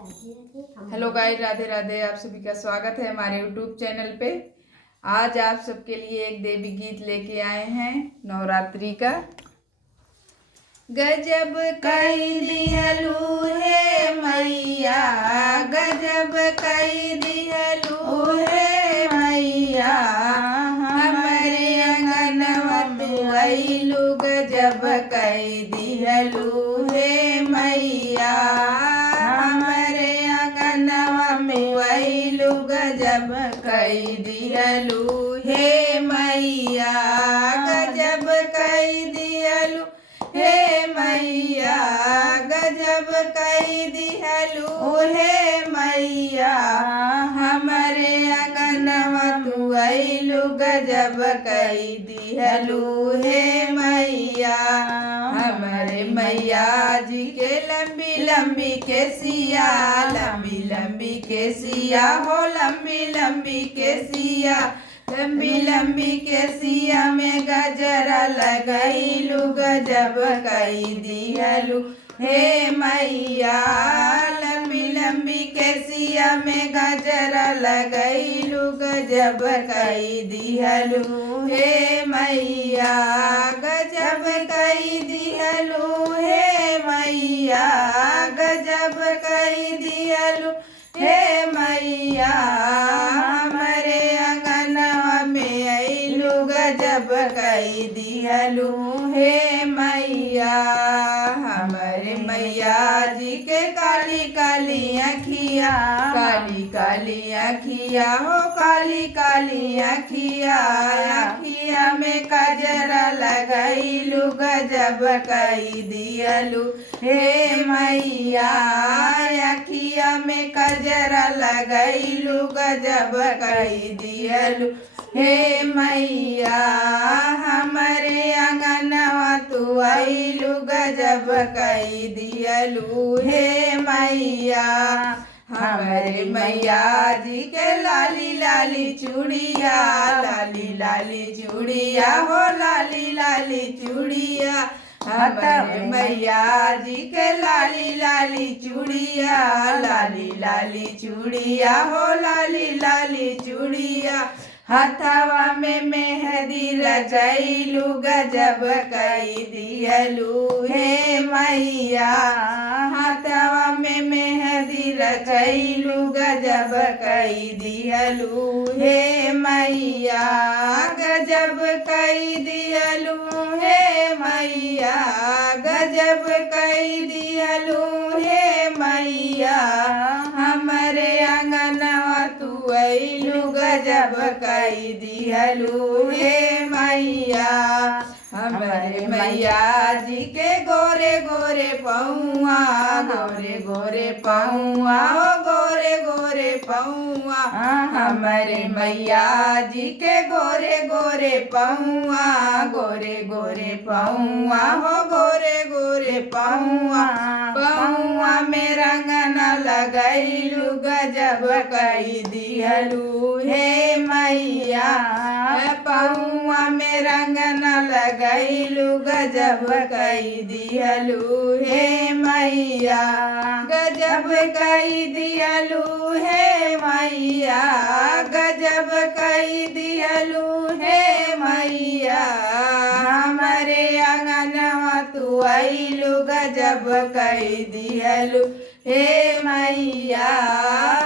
Hello guys, Radhe Radhe. आप सभी का स्वागत है हमारे यूट्यूब चैनल पे। आज आप सबके लिए एक देवी गीत लेके आए हैं नवरात्रि का। गजब कई दिहलू है मैया, गजब कई दिहलू है मैया, हमारे अंगनवा तू अइलू, गजब कई दिहलू है मैया, गजब कई दिहलू हे मैया, गजब कई दिहलू हे मैया, गजब कई दिहलू हे मैया, हमारे अंगनवा तू अइलू, गजब कई दिहलू हे मैया। हमारे मैया जी के लंबी लंबी केसिया, लंबी लंबी केसिया हो, लंबी लंबी केसिया, लंबी लंबी केसिया में गजरा लगैलू, गजब कई दिहलू हे मैया, लंबी लंबी केसिया में गजरा लगैलू, गजब कई दिहलू हे मैया, गजब कई दिहलू हे मैया, गजब कई दिहलू हे मैया, हमारे अंगनवा में अइलू, गजब कई दिहलू हे मैया। हमारे मैया जी के काली काली अखिया, काली काली अखिया हो, काली काली अखिया, अखिया में गजरा लगैलू, गजब कई दिहलू हे मैया, अखिया में गजरा लगैलू, गजब कई दिहलू हे मैया, हमारे अंगनवा तू अइलू, गजब कई दिहलू हे मैया। हमारे मैया जी के लाली लाली चूड़िया, लाली लाली चूड़िया हो, लाली लाली चूड़िया, हमारे मैया जी के लाली लाली चूड़िया, लाली लाली चूड़िया हो, लाली लाली चूड़िया, हथवा में मेहंदी रचैलू, गजब कई दिहलू हे मैया, हथवा में मेहंदी रचैलू, गजब कई दिहलू हे मैया, गजब कई दिहलू हे मैया, गजब कई दिहलू हे मैया, हमारे अंगनवा तू अइलू, गजब कई दिहलू हे मैया। हमारे मैया जी के गोरे गोरे पहुआ, गोरे गोरे पहुआ हो, गोरे गोरे पहुआ, हमारे मैया जी के गोरे गोरे पहुआ, गोरे गोरे पहुआ हो, गोरे गोरे पहुआ, पहुआ में रंगना लगैलू, गजब कई दिहलू हे मैया, पहुआ में रंगना लगैलू, गजब कई दिहलू हे मैया, गजब कई दिहलू हे मैया, गजब कई दिहलू हे मैया, हमारे अंगनवा तू अइलू, गजब कई दिहलू हे मैया,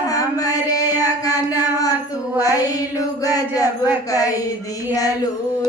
हमारे अंगनवा तू अइलू, गजब कई दिहलू